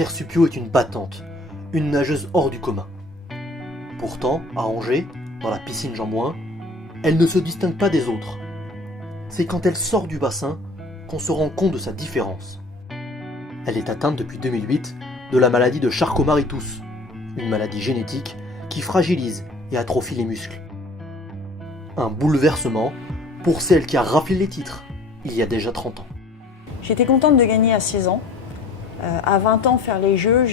Claire Supiot est une battante, une nageuse hors du commun. Pourtant, à Angers, dans la piscine Jean-Mouin, elle ne se distingue pas des autres. C'est quand elle sort du bassin qu'on se rend compte de sa différence. Elle est atteinte depuis 2008 de la maladie de Charcot-Marie-Tooth, une maladie génétique qui fragilise et atrophie les muscles. Un bouleversement pour celle qui a raflé les titres il y a déjà 30 ans. J'étais contente de gagner à 16 ans. À 20 ans, faire les Jeux,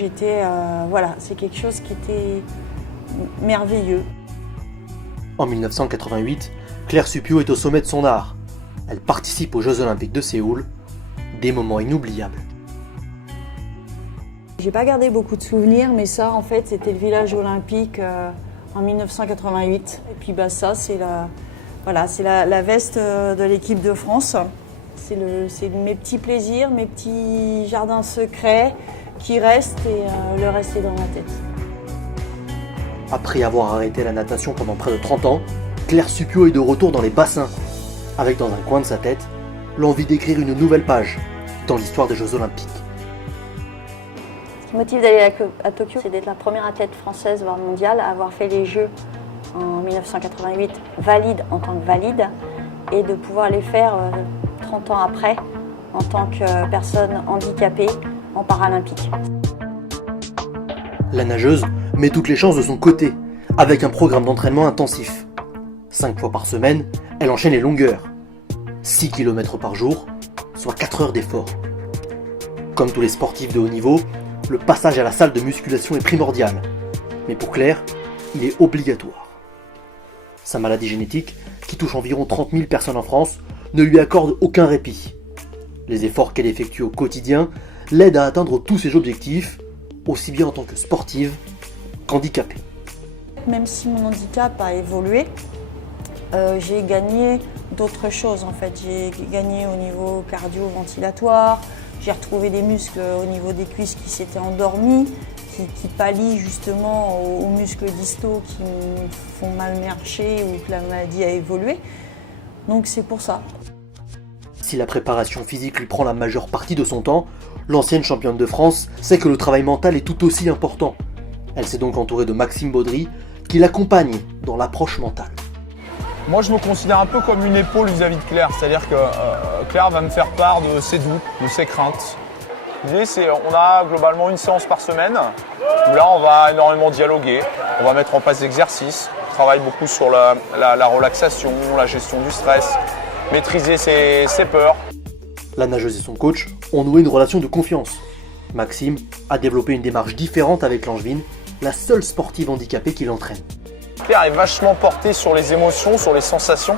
c'est quelque chose qui était merveilleux. En 1988, Claire Supiot est au sommet de son art. Elle participe aux Jeux Olympiques de Séoul, des moments inoubliables. J'ai pas gardé beaucoup de souvenirs, mais ça, en fait, c'était le village olympique en 1988. Et puis ça, c'est la veste de l'équipe de France. C'est mes petits plaisirs, mes petits jardins secrets qui restent et le reste est dans ma tête. Après avoir arrêté la natation pendant près de 30 ans, Claire Supiot est de retour dans les bassins, avec dans un coin de sa tête l'envie d'écrire une nouvelle page dans l'histoire des Jeux Olympiques. Ce qui me motive d'aller à Tokyo, c'est d'être la première athlète française, voire mondiale, à avoir fait les Jeux en 1988 valide en tant que valide et de pouvoir les faire 30 ans après en tant que personne handicapée en paralympique. La nageuse met toutes les chances de son côté, avec un programme d'entraînement intensif. 5 fois par semaine, elle enchaîne les longueurs. 6 km par jour, soit 4 heures d'effort. Comme tous les sportifs de haut niveau, le passage à la salle de musculation est primordial. Mais pour Claire, il est obligatoire. Sa maladie génétique, qui touche environ 30 000 personnes en France, ne lui accorde aucun répit. Les efforts qu'elle effectue au quotidien l'aident à atteindre tous ses objectifs, aussi bien en tant que sportive qu'handicapée. Même si mon handicap a évolué, j'ai gagné d'autres choses en fait. J'ai gagné au niveau cardio-ventilatoire, j'ai retrouvé des muscles au niveau des cuisses qui s'étaient endormis, qui pallient justement aux muscles distaux qui me font mal marcher ou que la maladie a évolué. Donc c'est pour ça. Si la préparation physique lui prend la majeure partie de son temps, l'ancienne championne de France sait que le travail mental est tout aussi important. Elle s'est donc entourée de Maxime Baudry, qui l'accompagne dans l'approche mentale. Moi, je me considère un peu comme une épaule vis-à-vis de Claire, c'est-à-dire que Claire va me faire part de ses doutes, de ses craintes. L'idée, c'est on a globalement une séance par semaine, où là, on va énormément dialoguer, on va mettre en place des exercices, on travaille beaucoup sur la relaxation, la gestion du stress, maîtriser ses peurs. La nageuse et son coach ont noué une relation de confiance. Maxime a développé une démarche différente avec Langevin, la seule sportive handicapée qui l'entraîne. Claire est vachement portée sur les émotions, sur les sensations.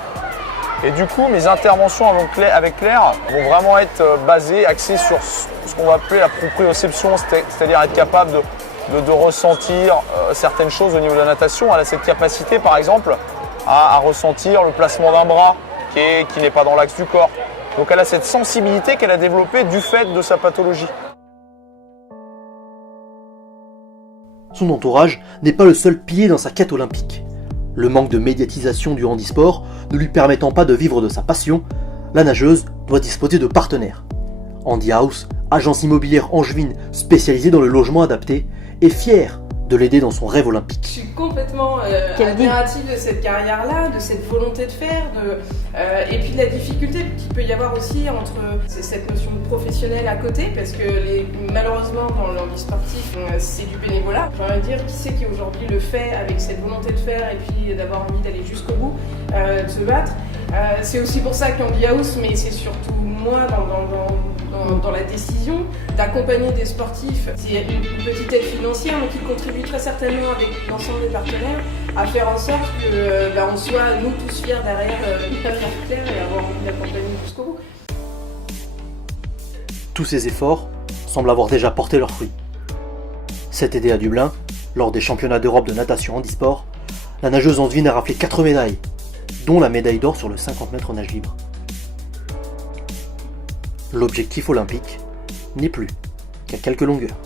Et du coup, mes interventions avec Claire vont vraiment être basées, axées sur ce qu'on va appeler la proprioception, c'est-à-dire être capable de ressentir certaines choses au niveau de la natation. Elle a cette capacité, par exemple, à ressentir le placement d'un bras qui n'est pas dans l'axe du corps. Donc elle a cette sensibilité qu'elle a développée du fait de sa pathologie. Son entourage n'est pas le seul pilier dans sa quête olympique. Le manque de médiatisation du handisport ne lui permettant pas de vivre de sa passion, la nageuse doit disposer de partenaires. Handy House, agence immobilière angevine spécialisée dans le logement adapté, est fière de l'aider dans son rêve olympique. Je suis complètement admirative de cette carrière-là, de cette volonté de faire, et puis de la difficulté qu'il peut y avoir aussi entre cette notion de professionnel à côté, parce que malheureusement dans le handisport sportif, c'est du bénévolat. J'ai envie de dire, qui c'est qui aujourd'hui le fait avec cette volonté de faire et puis d'avoir envie d'aller jusqu'au bout, de se battre. C'est aussi pour ça qu'Handy House, mais c'est surtout moi dans la décision d'accompagner des sportifs. C'est une petite aide financière, mais qui contribue très certainement avec l'ensemble des partenaires à faire en sorte que on soit nous tous fiers derrière Claire et avoir envie d'accompagner jusqu'au bout. Tous ces efforts semblent avoir déjà porté leurs fruits. Cet été à Dublin, lors des championnats d'Europe de natation handisport, la nageuse angevine a raflé 4 médailles, dont la médaille d'or sur le 50 mètres nage libre. L'objectif olympique n'est plus qu'à quelques longueurs.